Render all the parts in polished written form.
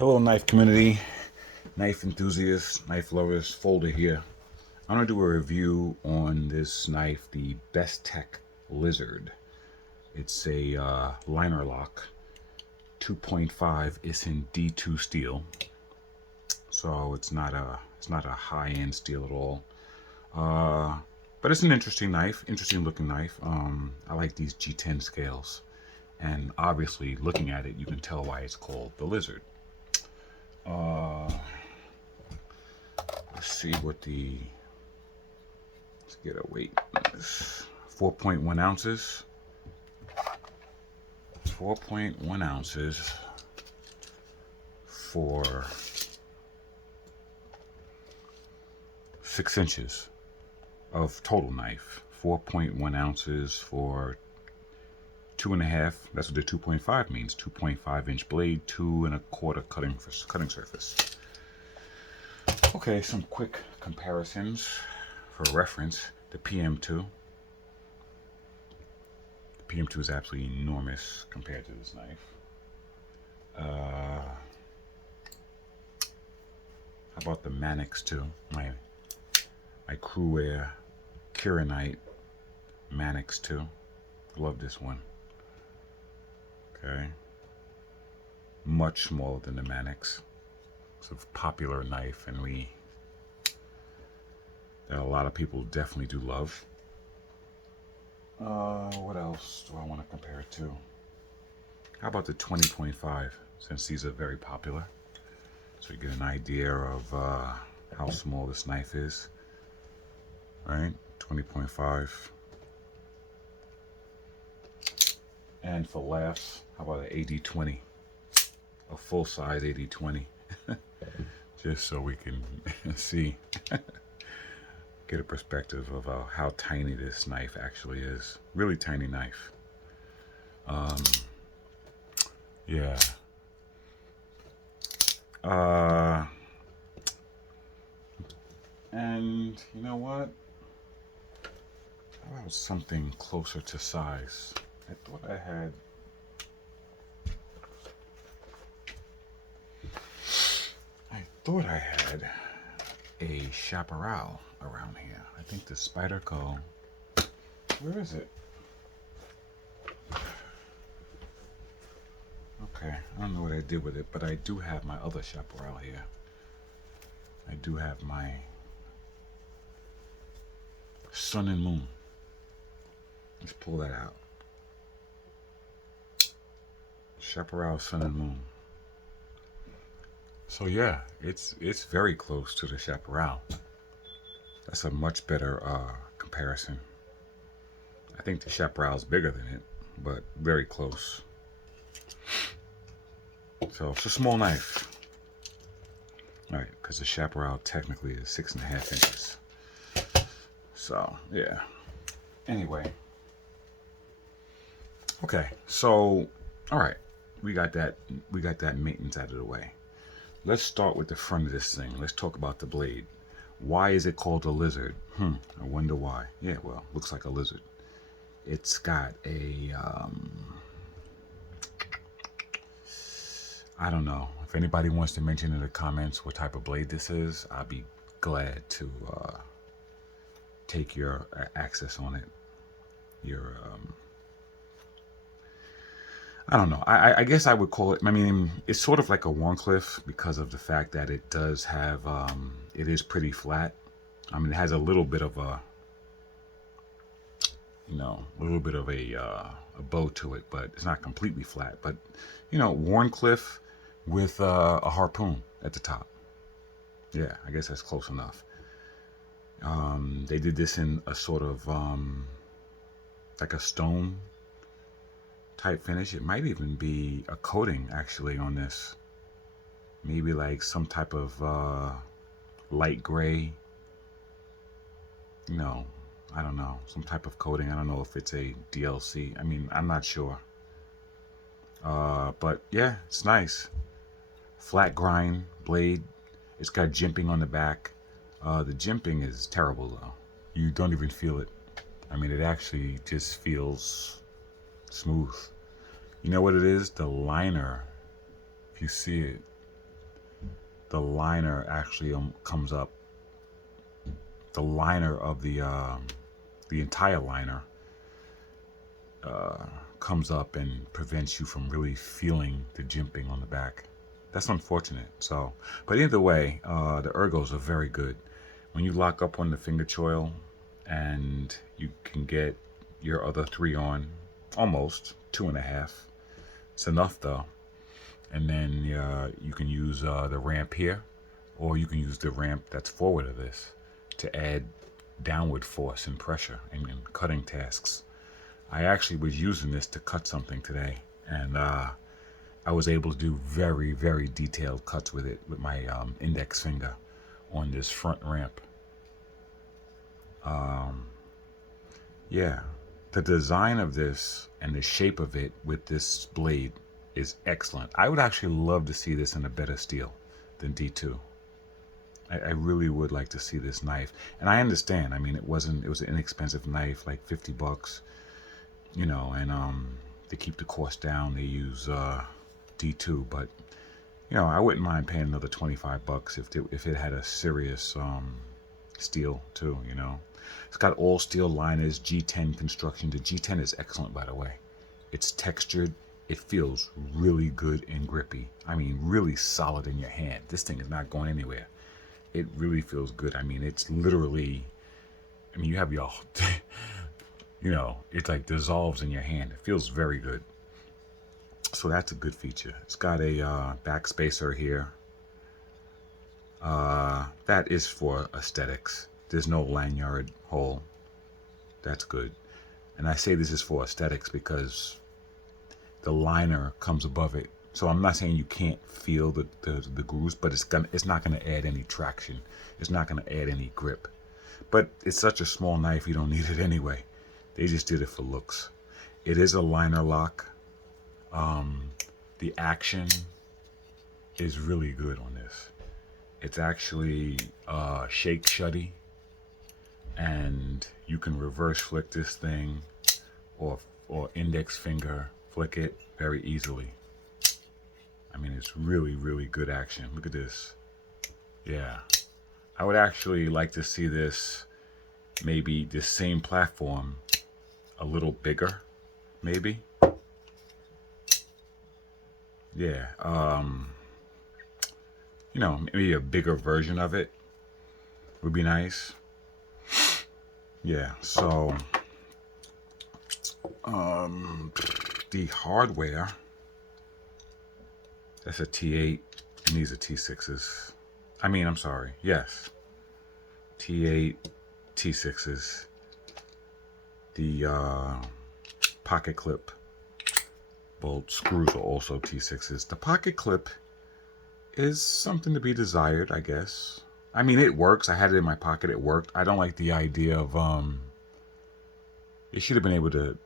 Hello, knife community, knife enthusiasts, knife lovers. Folder here. I'm going to do a review on this knife, the Bestech Lizard. It's a liner lock, 2.5. It's in D2 steel, so it's not a high-end steel at all. But it's an interesting knife, interesting looking knife. I like these G-10 scales, and obviously, looking at it, you can tell why it's called the Lizard. Let's see what let's get a weight. 4.1 ounces. 4.1 ounces for 6 inches of total knife. 4.1 ounces for 2.5. That's what the 2.5 means. 2.5-inch blade, 2.25 cutting surface. Okay, some quick comparisons for reference. The PM2. The PM2 is absolutely enormous compared to this knife. How about the Manix 2? My Crewwear Kirinite Manix 2. Love this one. Okay. Much smaller than the Manix. It's a popular knife, and that a lot of people definitely do love. What else do I want to compare it to? How about the 20.5, since these are very popular, so you get an idea of how small this knife is. Right, 20.5. And for laughs, how about an AD20, a full-size AD20, just so we can see, get a perspective of how tiny this knife actually is. Really tiny knife. Yeah. And you know what? How about something closer to size? I thought I had a chaparral around here. I think the Spyderco. Where is it? Okay, I don't know what I did with it, but I do have my other chaparral here. I do have my Sun and Moon. Let's pull that out. Chaparral, Sun and Moon. So yeah, it's very close to the Chaparral. That's a much better comparison. I think the Chaparral is bigger than it, but very close. So it's a small knife. All right, because the Chaparral technically is 6.5 inches. So yeah. Anyway. Okay, so all right, we got that maintenance out of the way. Let's start with the front of this thing. Let's talk about the blade. Why is it called a lizard? I wonder why. Yeah, well, looks like a lizard. It's got a I don't know. If anybody wants to mention in the comments what type of blade this is, I'll be glad to take your access on it. Your I don't know. I guess I would call it. I mean, it's sort of like a Warncliffe because of the fact that it does have. It is pretty flat. I mean, it has a little bit of a, a bow to it, but it's not completely flat. But Warncliffe with a harpoon at the top. Yeah, I guess that's close enough. They did this in a sort of like a stone type finish. It might even be a coating actually on this. Maybe like some type of light gray. No, I don't know. Some type of coating. I don't know if it's a DLC. I mean, I'm not sure. But yeah, it's nice. Flat grind blade. It's got jimping on the back. The jimping is terrible though. You don't even feel it. I mean, it actually just feels smooth. You know what it is? The liner. If you see it, the liner actually comes up. The liner of the entire liner comes up and prevents you from really feeling the jimping on the back. That's unfortunate. So, but either way, the ergos are very good. When you lock up on the finger choil, and you can get your other 3 on, almost 2.5. It's enough though. And then you can use the ramp here, or you can use the ramp that's forward of this to add downward force and pressure in cutting tasks. I actually was using this to cut something today, and I was able to do very, very detailed cuts with it with my index finger on this front ramp. Yeah, the design of this and the shape of it with this blade is excellent. I would actually love to see this in a better steel than D2. I really would like to see this knife. And I understand, I mean, it was an inexpensive knife, like 50 bucks, you know, and to keep the cost down, they use D2, but you know, I wouldn't mind paying another 25 bucks if it had a serious steel too, you know. It's got all steel liners, G-10 construction. The G-10 is excellent, by the way. It's textured. It feels really good and grippy. I mean, really solid in your hand. This thing is not going anywhere. It really feels good. I mean, it's literally, I mean, you have your, you know, it like dissolves in your hand. It feels very good. So that's a good feature. It's got a back spacer here. That is for aesthetics. There's no lanyard hole. That's good. And I say this is for aesthetics because the liner comes above it. So I'm not saying you can't feel the grooves, but it's not gonna add any traction. It's not gonna add any grip. But it's such a small knife, you don't need it anyway. They just did it for looks. It is a liner lock. The action is really good on this. It's actually shake shutty, and you can reverse flick this thing or index finger flick it very easily. I mean, it's really, really good action. Look at this. Yeah. I would actually like to see this, maybe this same platform, a little bigger, maybe. Yeah. You know, maybe a bigger version of it would be nice. Yeah, so the hardware, that's a T8 and these are T6s. I mean, I'm sorry, yes, T8, T6s. The pocket clip bolt screws are also T6s. The pocket clip is something to be desired, I guess. I mean, it works. I had it in my pocket. It worked. I don't like the idea of it should have been able to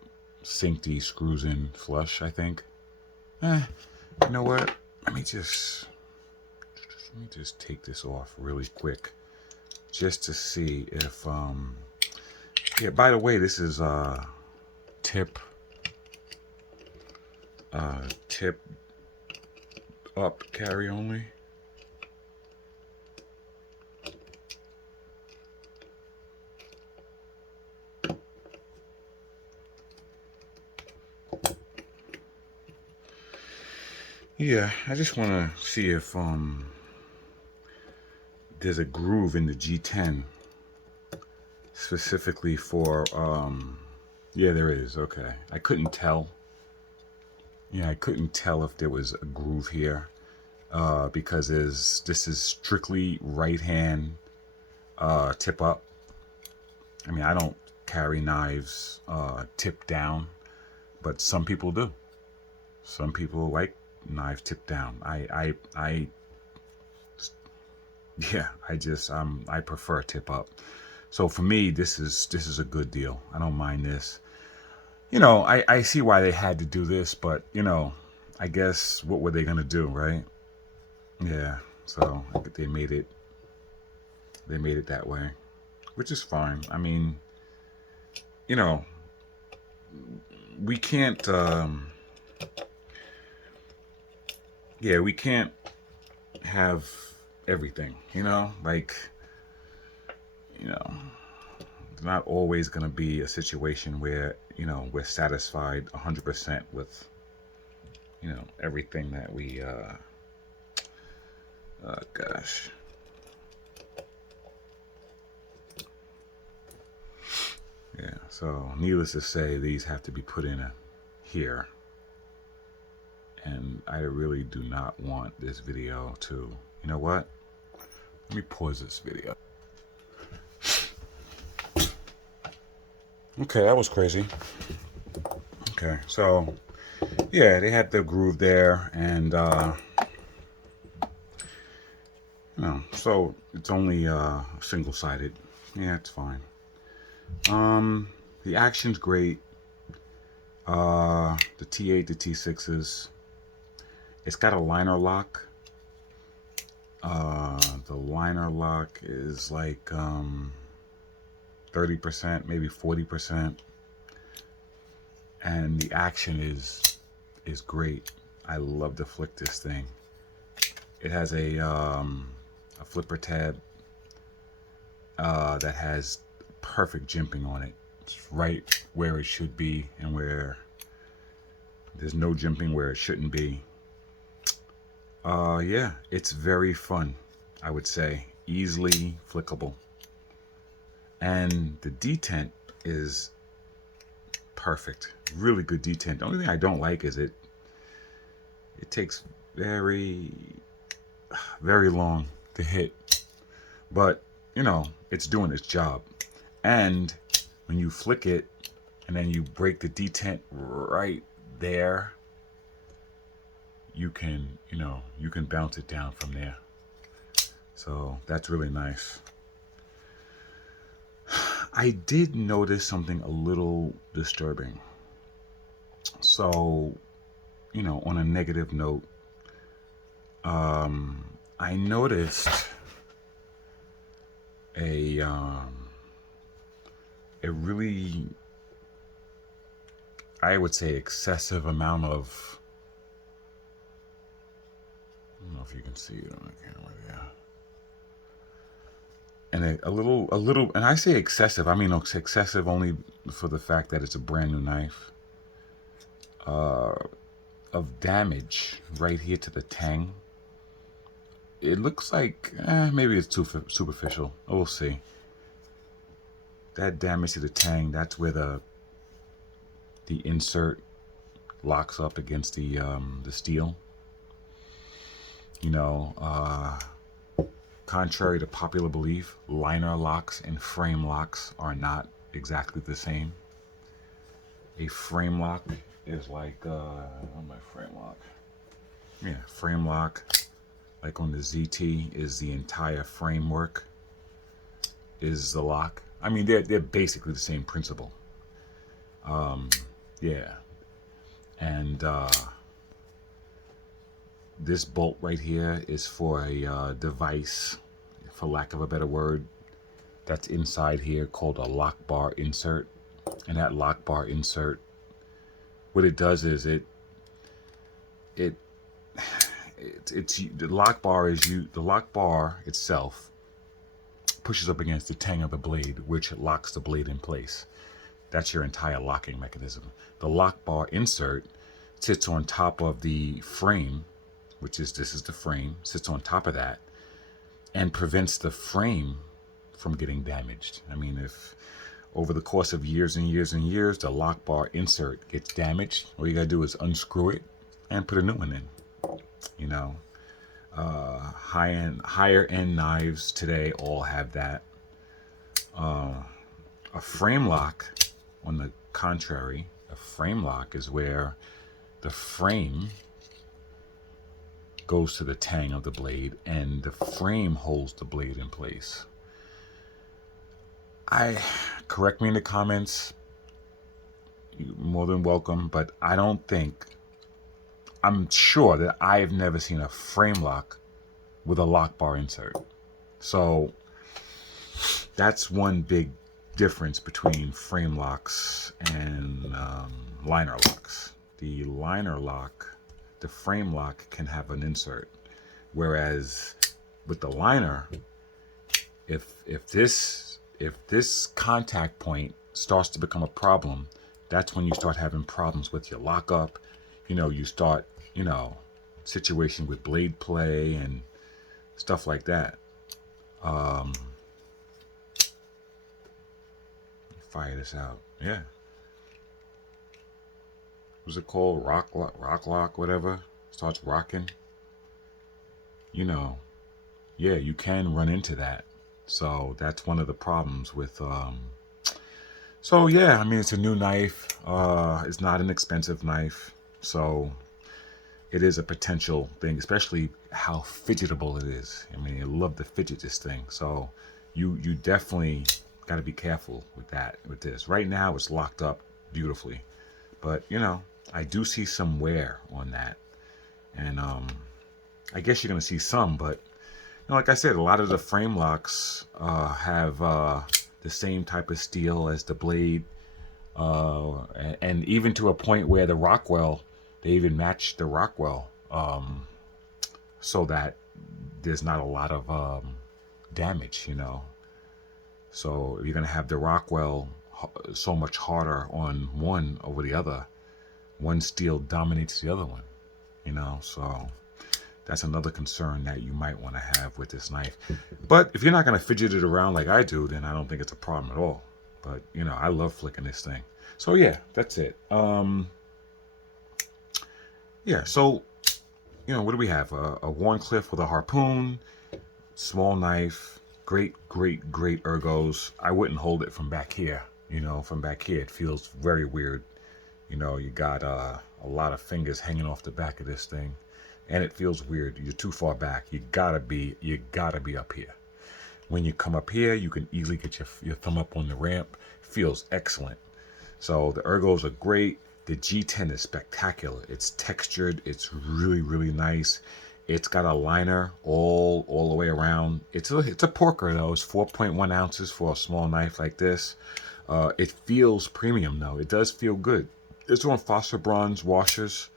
sink these screws in flush, I think. You know what? Let me just take this off really quick just to see if yeah, by the way, this is tip up carry only. Yeah, I just want to see if there's a groove in the G10 specifically for yeah, there is. Okay, I couldn't tell. Yeah, I couldn't tell if there was a groove here because this is strictly right hand tip up. I mean, I don't carry knives tip down, but some people do. Some people like knife tip down. Yeah, I prefer tip up. So for me, this is a good deal. I don't mind this. You know, I see why they had to do this, but you know, I guess what were they gonna do, right? Yeah. So they made it that way, which is fine. I mean, you know, we can't yeah, we can't have everything, you know, like, you know, it's not always going to be a situation where, you know, we're satisfied 100% with, you know, everything that we, gosh. Yeah, so needless to say, these have to be put in here. And I really do not want this video to, you know what? Let me pause this video. Okay, that was crazy. Okay, so yeah, they had the groove there, and you know, so it's only single-sided. Yeah, it's fine. The action's great. The T8, the T6s. It's got a liner lock. The liner lock is like 30%, maybe 40%, and the action is great. I love to flick this thing. It has a flipper tab that has perfect jimping on it. It's right where it should be, and where there's no jimping where it shouldn't be. Yeah, it's very fun, I would say. Easily flickable. And the detent is perfect. Really good detent. The only thing I don't like is it takes very long to hit. But, you know, it's doing its job. And when you flick it and then you break the detent right there, you can, you know, you can bounce it down from there. So that's really nice. I did notice something a little disturbing. So, you know, on a negative note, I noticed a really, I would say, excessive amount of, I don't know if you can see it on the camera there. And a little, and I say excessive, I mean it's excessive only for the fact that it's a brand new knife, of damage right here to the tang. It looks like, maybe it's too superficial. We'll see. That damage to the tang, that's where the insert locks up against the steel. You know, contrary to popular belief, liner locks and frame locks are not exactly the same. A frame lock is like, on my frame lock. Yeah, frame lock, like on the ZT, is the entire framework is the lock. I mean, they're basically the same principle. Yeah. And this bolt right here is for a device, for lack of a better word, that's inside here called a lock bar insert. And that lock bar insert, what it does is the lock bar itself pushes up against the tang of the blade, which locks the blade in place. That's your entire locking mechanism. The lock bar insert sits on top of the frame, which is, this is the frame, sits on top of that, and prevents the frame from getting damaged. I mean, if over the course of years and years and years, the lock bar insert gets damaged, all you gotta do is unscrew it and put a new one in. You know, higher end knives today all have that. A frame lock, on the contrary, a frame lock is where the frame goes to the tang of the blade and the frame holds the blade in place. Correct me in the comments, you're more than welcome, but I'm sure that I've never seen a frame lock with a lock bar insert. So that's one big difference between frame locks and liner locks. The liner lock, the frame lock can have an insert, whereas with the liner, if this contact point starts to become a problem, that's when you start having problems with your lockup. You start, situation with blade play and stuff like that. Fire this out. Yeah. What's it called? Rock lock, whatever. Starts rocking. Yeah, you can run into that. So that's one of the problems with so yeah, I mean, it's a new knife. It's not an expensive knife. So it is a potential thing, especially how fidgetable it is. I mean, I love to fidget this thing. So you definitely got to be careful with that, with this. Right now it's locked up beautifully. But, I do see some wear on that. And I guess you're going to see some, but like I said, a lot of the frame locks have the same type of steel as the blade, and even to a point where the Rockwell, they even match the Rockwell, so that there's not a lot of damage, So you're gonna have the Rockwell so much harder on one over the other. One steel dominates the other one, So that's another concern that you might want to have with this knife. But if you're not going to fidget it around like I do, then I don't think it's a problem at all. But, I love flicking this thing. So, yeah, that's it. Yeah, so, what do we have? A Warncliffe with a harpoon, small knife, great ergos. I wouldn't hold it from back here. From back here, it feels very weird. You got a lot of fingers hanging off the back of this thing. And it feels weird. You're too far back. You gotta be up here. When you come up here, you can easily get your thumb up on the ramp. Feels excellent. So the ergos are great. The G-10 is spectacular. It's textured. It's really, really nice. It's got a liner all the way around. It's a porker though. It's 4.1 ounces for a small knife like this. It feels premium though. It does feel good. It's on phosphor bronze washers.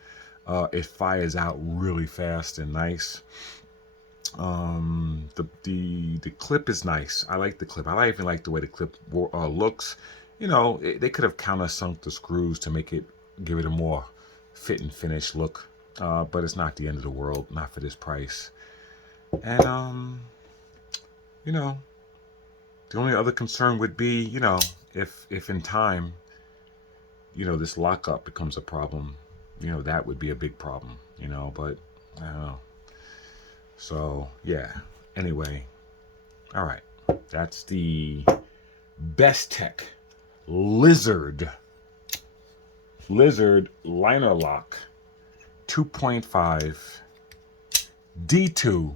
It fires out really fast and nice. The clip is nice. I like the clip. I even like the way the clip looks. They could have countersunk the screws to give it a more fit and finish look. But it's not the end of the world, not for this price. And the only other concern would be, if in time, this lockup becomes a problem. That would be a big problem, but I don't know. So, yeah. Anyway, all right. That's the Bestech Lizard Liner Lock 2.5 D2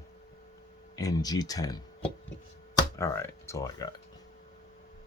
in G10. All right. That's all I got.